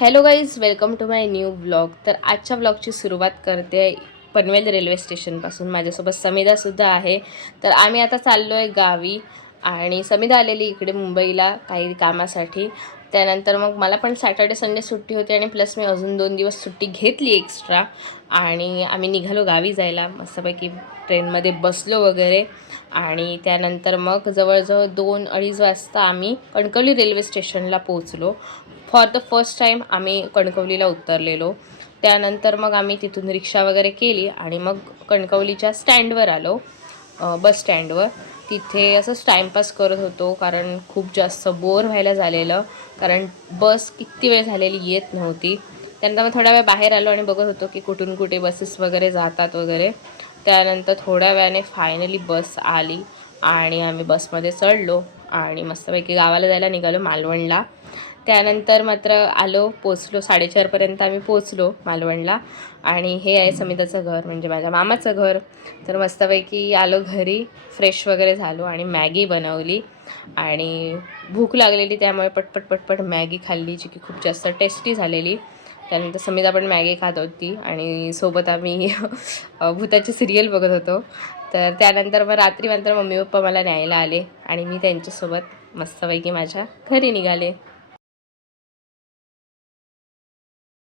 Hello guys, welcome to my new blog. तर आजच्या ब्लॉगची सुरुवात करते पनवेल रेल्वे स्टेशनपासून. माझ्यासोबत समिधासुद्धा आहे. तर आम्ही आता चाललो आहे गावी आणि समिधा आलेली इकडे मुंबईला काही कामासाठी. त्यानंतर मग मला पण सॅटर्डे संडे सुट्टी होती आणि प्लस मी अजून 2 दिवस सुट्टी घेतली एक्स्ट्रा आणि आम्ही निघालो गावी जायला. मस्तपैकी ट्रेनमध्ये बसलो वगैरे आणि त्यानंतर मग जवळजवळ 2-2:30 वाजता आम्ही कणकवली रेल्वे स्टेशनला पोहोचलो. फॉर द फर्स्ट टाईम आम्ही कणकवलीला उतरलेलो. त्यानंतर मग आम्ही तिथून रिक्षा वगैरे केली आणि मग कणकवलीच्या स्टँडवर आलो, बस स्टँडवर. तिथे असंच टाईमपास करत होतो कारण खूप जास्त बोर व्हायला झालेलं, कारण बस किती वेळ झालेली येत नव्हती. त्यानंतर मग थोड्या वेळ बाहेर आलो आणि बघत होतो की कुठून कुठे बसेस वगैरे जातात वगैरे. त्यानंतर थोड्या वेळाने फायनली बस आली आणि आम्ही बसमध्ये चढलो आणि मस्तपैकी गावाला जायला निघालो, मालवणला. त्यानंतर मात्र पोचलो 4:30पर्यंत आम्ही पोचलो मालवणला. आणि हे आहे समिताचं घर, म्हणजे माझ्या मामाचं घर. तर मस्तपैकी आलो घरी, फ्रेश वगैरे झालो आणि मॅगी बनवली आणि भूक लागलेली त्यामुळे पटपट पटपट मॅगी खाल्ली, जी की खूप जास्त टेस्टी झालेली. त्यानंतर समिता पण मॅगी खात होती आणि सोबत आम्ही भूताची सिरियल बघत होतो. तर त्यानंतर मग रात्री मम्मी पप्पा मला न्यायला आले आणि मी त्यांच्यासोबत मस्तपैकी माझ्या घरी निघाले.